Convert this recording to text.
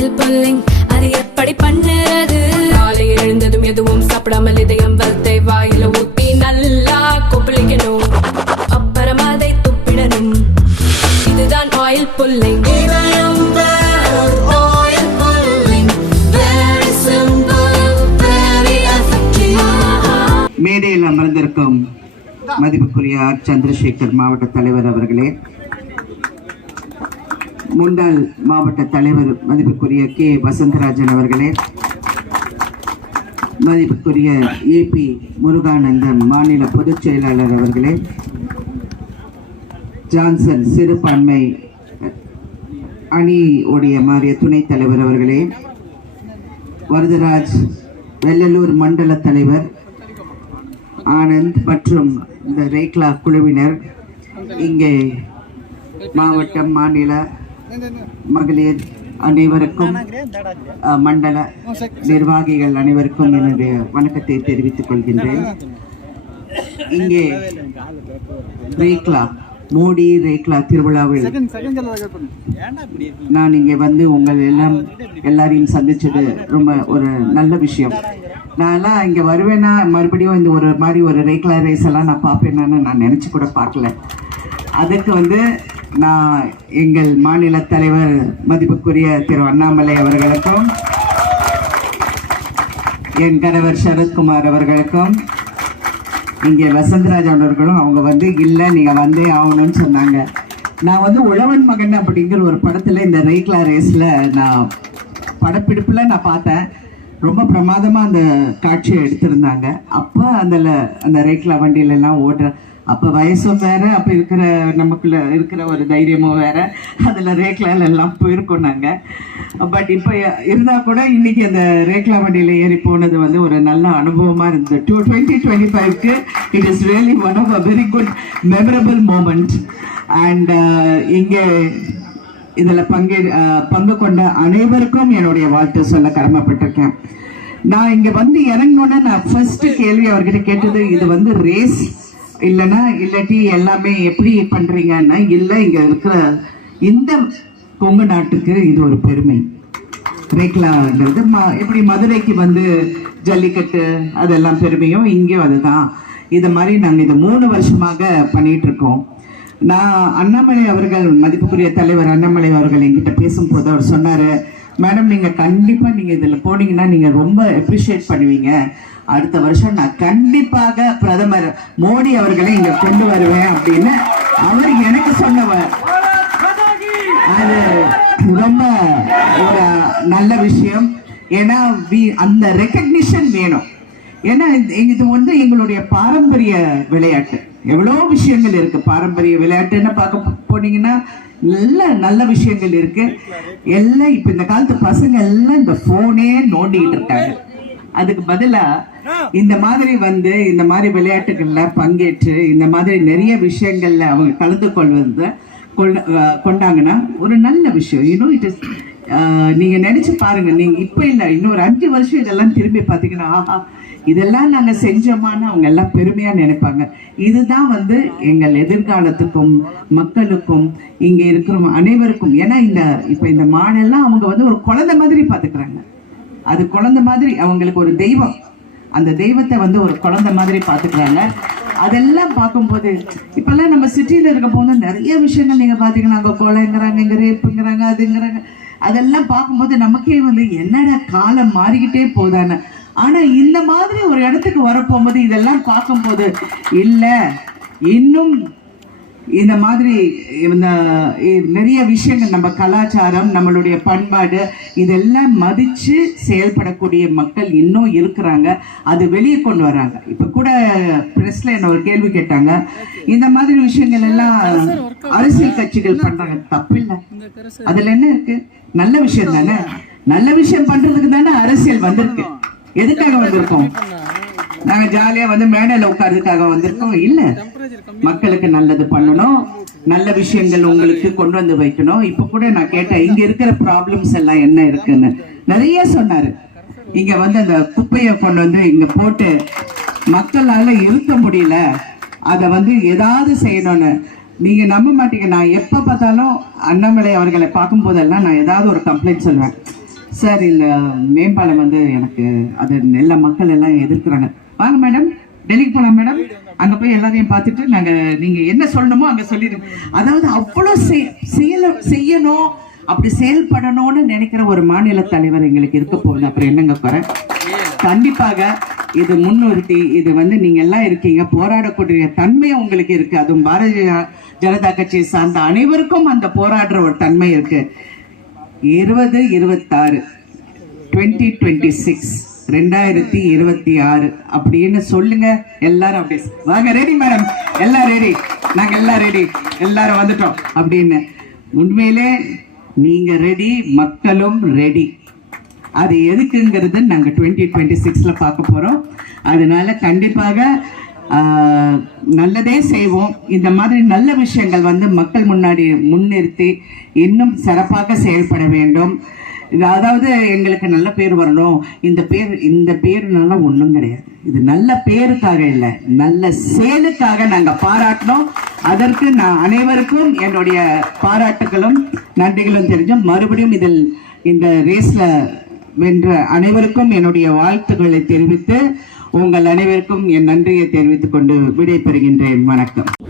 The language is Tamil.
ஆயில் புல்லிங் அது எப்படி பண்ணுறது? காலையில் எழுந்ததும் எதுவும் சாப்பிடாமல் இதயம் வளத்தை வாயில ஊத்தி நல்லா கொப்பளிக்கணும், அப்புறம் அதை துப்பிடணும். இதுதான் ஆயில் புல்லிங். மேடையில் அமர்ந்திருக்கும் மதிப்புக்குரிய ஆர் சந்திரசேகர் மாவட்ட தலைவர் அவர்களே, முன்னாள் மாவட்ட தலைவர் மதிப்புக்குரிய கே வசந்தராஜன் அவர்களே, மதிப்புக்குரிய ஏபி முருகானந்தம் மாநில பொதுச் செயலாளர் அவர்களே, ஜான்சன் சிறுபான்மை அணி உடைய மாறிய துணைத் தலைவர் அவர்களே, வரதராஜ் வெள்ளலூர் மண்டல தலைவர் ஆனந்த் மற்றும் இந்த ரேக்லா குழுவினர், இங்கே மாவட்டம் மாநில மகளிர் அனைவருக்கும் மண்டல நிர்வாகிகள் அனைவருக்கும் என்னுடைய வணக்கத்தை தெரிவித்துக் கொள்கின்றேன். இங்கே ரேக்லா மோடி ரேக்லா திருவிழாவில் நான் இங்கே வந்து உங்கள் எல்லாரையும் சந்திச்சது ரொம்ப ஒரு நல்ல விஷயம். நான்லாம் இங்கே வருவேன்னா மறுபடியும் இந்த ஒரு மாதிரி ஒரு ரேக்லா ரேஸ் எல்லாம் நான் பார்ப்பேன்னு நான் நினச்சி கூட பார்க்கல. அதுக்கு வந்து நான் எங்கள் மாநில தலைவர் மதிப்புக்குரிய திரு அண்ணாமலை அவர்களுக்கும், என் கணவர் சரத்குமார் அவர்களுக்கும், இங்கே வசந்தராஜ் அவர்களும் அவங்க வந்து இல்லை நீங்கள் வந்தே ஆகணும்னு சொன்னாங்க. நான் வந்து உழவன் மகன் அப்படிங்கிற ஒரு படத்தில் இந்த ரேக்லா ரேஸில் நான் படப்பிடிப்பில் நான் பார்த்தேன். ரொம்ப பிரமாதமாக அந்த காட்சியை எடுத்திருந்தாங்க. அப்போ அந்த ரேக்லா வண்டியிலலாம் ஓடுற அப்போ வயசும் வேறு, அப்போ இருக்கிற நமக்குள்ள இருக்கிற ஒரு தைரியமும் வேறு, அதில் ரேக்லால எல்லாம் போயிருக்கோம் நாங்கள். பட் இப்போ இருந்தால் கூட இன்னைக்கு அந்த ரேக்லா வண்டியில் ஏறி போனது வந்து ஒரு நல்ல அனுபவமாக இருந்தது. 2025க்கு it is really one of a very good memorable moment. And இங்கே இதில் பங்கு கொண்ட அனைவருக்கும் என்னுடைய வாழ்த்து சொல்ல கடமைப்பட்டிருக்கேன். நான் இங்கே வந்து இறங்கினோன்னே நான் ஃபர்ஸ்ட் கேள்வி அவர்கிட்ட கேட்டது, இது வந்து ரேஸ் இல்லைன்னா இல்லாட்டி எல்லாமே எப்படி பண்ணுறீங்கன்னா, இல்லை இங்கே இருக்கிற இந்த கொங்கு நாட்டுக்கு இது ஒரு பெருமை. ரேக்லாங்கிறது எப்படி மதுரைக்கு வந்து ஜல்லிக்கட்டு அதெல்லாம் பெருமையும், இங்கேயும் அதுதான். இது மாதிரி நாங்கள் இதை 3 வருஷமாக பண்ணிட்டு இருக்கோம். நான் அண்ணாமலை அவர்கள் மதிப்புக்குரிய தலைவர் அண்ணாமலை அவர்கள் என்கிட்ட பேசும்போது அவர் சொன்னார், மேடம் நீங்கள் கண்டிப்பாக நீங்கள் இதில் போனீங்கன்னா நீங்கள் ரொம்ப அப்ரிஷியேட் பண்ணுவீங்க. அடுத்த வருஷம் நான் கண்டிப்பாக பிரதமர் மோடி அவர்களை இங்கே கொண்டு வருவேன் அப்படின்னு அவர் எனக்கு சொன்னவர். அது ரொம்ப ஒரு நல்ல விஷயம். ஏன்னா அந்த ரெக்கக்னிஷன் வேணும். ஏன்னா இது வந்து எங்களுடைய பாரம்பரிய விளையாட்டு. எவ்வளோ விஷயங்கள் இருக்கு பாரம்பரிய விளையாட்டுன்னு பார்க்க போனீங்கன்னா நல்ல விஷயங்கள் இருக்கு. எல்லாம் இப்ப இந்த காலத்து பசங்க எல்லாம் இந்த போனே நோண்டிட்டு இருக்காங்க. அதுக்கு பதிலா இந்த மாதிரி வந்து இந்த மாதிரி விளையாட்டுகள்ல பங்கேற்று இந்த மாதிரி நிறைய விஷயங்கள்ல அவங்க கலந்து கொண்டாங்கன்னா ஒரு நல்ல விஷயம். இன்னும் இட் இஸ் நீங்க நினைச்சு பாருங்க, நீங்க இப்ப இல்ல இன்னும் ஒரு 5 வருஷம் இதெல்லாம் திரும்பி பாத்தீங்கன்னா, ஆஹா இதெல்லாம் நாங்க செஞ்சோமான்னு அவங்க எல்லாம் பெருமையா நினைப்பாங்க. இதுதான் வந்து எங்கள் எதிர்காலத்துக்கும் மக்களுக்கும் இங்க இருக்கிற அனைவருக்கும். ஏன்னா இப்ப இந்த மாடெல்லாம் அவங்க வந்து ஒரு குழந்தை மாதிரி பாத்துக்கிறாங்க. அது குழந்தை மாதிரி அவங்களுக்கு ஒரு தெய்வம். அந்த தெய்வத்தை வந்து ஒரு குழந்தை மாதிரி பாத்துக்கிறாங்க. அதெல்லாம் பார்க்கும்போது இப்பெல்லாம் நம்ம சிட்டியில இருக்க போது நிறைய விஷயங்கள் நீங்க பாத்தீங்கன்னா, அங்க கொலைங்கிறாங்க, இங்க ரேப்புங்கிறாங்க, அதுங்கிறாங்க. அதெல்லாம் பார்க்கும்போது நமக்கே வந்து என்னடா காலம் மாறிக்கிட்டே போதானே. ஆனா இந்த மாதிரி ஒரு இடத்துக்கு வரப்போகும்போது இதெல்லாம் பார்க்கும்போது இல்ல இன்னும் இந்த மாதிரி நிறைய விஷயங்கள் நம்ம கலாச்சாரம் நம்மளுடைய பண்பாடு இதெல்லாம் மதிச்சு செயல்படக்கூடிய மக்கள் இன்னும் இருக்கிறாங்க. அது வெளியே கொண்டு வராங்க. இப்ப கூட பிரஸ்ல என்ன ஒரு கேள்வி கேட்டாங்க, இந்த மாதிரி விஷயங்கள் எல்லாம் அரசியல் கட்சிகள் பண்றாங்க, தப்பு இல்லை. அதுல என்ன இருக்கு? நல்ல விஷயம் தானே. நல்ல விஷயம் பண்றதுக்கு தானே அரசியல் வந்திருக்கு. எதுக்காக வந்திருக்கோம்? நாங்க ஜாலியா வந்து மேடையில உட்கார்றதுக்காக வந்திருக்கோம் இல்ல. மக்களுக்கு நல்லது பண்ணணும், நல்ல விஷயங்கள் உங்களுக்கு கொண்டு வந்து வைக்கணும். இப்ப கூட நான் கேட்டேன், இங்க இருக்கிற ப்ராப்ளம்ஸ் எல்லாம் என்ன இருக்குன்னு நிறைய சொன்னாரு. இங்க வந்து அந்த குப்பையை கொண்டு வந்து இங்க போட்டு மக்களால இருக்க முடியல, அதை வந்து ஏதாவது செய்யணும்னு. நீங்க நம்ப மாட்டீங்க, நான் எப்ப பார்த்தாலும் அண்ணாமலை அவர்களை பார்க்கும் போதெல்லாம் நான் ஏதாவது ஒரு கம்ப்ளைண்ட் சொல்லுவேன். சார் இந்த மேம்பாலம் வந்து எனக்கு அது எல்லா மக்கள் எல்லாம் எதிர்க்கிறாங்க. வாங்க மேடம், டெல்லிக்கு போகலாம் மேடம், அங்கே போய் எல்லாரையும் பார்த்துட்டு நீங்கள் என்ன சொல்லணுமோ அங்கே சொல்லிடுங்க. அதாவது அவ்வளோ செய்யணும், அப்படி செயல்படணும்னு நினைக்கிற ஒரு மாநில தலைவர் எங்களுக்கு இருக்க போகுது. அப்புறம் என்னங்க குறை? கண்டிப்பாக இது முன்னிறுத்தி இது வந்து நீங்க எல்லாம் இருக்கீங்க, போராடக்கூடிய தன்மை உங்களுக்கு இருக்கு. அதுவும் பாரதிய ஜனதா கட்சியை சார்ந்த அனைவருக்கும் அந்த போராடுற ஒரு தன்மை இருக்கு. 2026 2026 2026 அப்படின்னு சொல்லுங்க எல்லாரும். அப்படி வாங்க, ரெடி மேடம், எல்லாம் ரெடி, நாங்க எல்லாம் ரெடி, எல்லாரும் வந்துட்டோம் அப்படின்னு. உண்மையிலே நீங்க ரெடி, மக்களும் ரெடி. அது எதுக்குங்கிறது நாங்க 2026ல பார்க்க போறோம். அதனால கண்டிப்பாக நல்லதே செய்வோம். இந்த மாதிரி நல்ல விஷயங்கள் வந்து மக்கள் முன்னாடி முன்னிறுத்தி இன்னும் சிறப்பாக செயல்பட வேண்டும். அதாவது எங்களுக்கு நல்ல பேர் வரணும், இந்த பேருனால ஒன்றும் கிடையாது. இது நல்ல பேருக்காக இல்லை, நல்ல செயலுக்காக நாங்கள் பாராட்டணும். அதற்கு நான் அனைவருக்கும் என்னுடைய பாராட்டுகளும் நன்றிகளும் தெரிஞ்சோம். மறுபடியும் இதில் இந்த ரேஸ்ல வென்ற அனைவருக்கும் என்னுடைய வாழ்த்துக்களை தெரிவித்து உங்கள் அனைவருக்கும் என் நன்றியை தெரிவித்துக் கொண்டு விடைபெறுகின்றேன். வணக்கம்.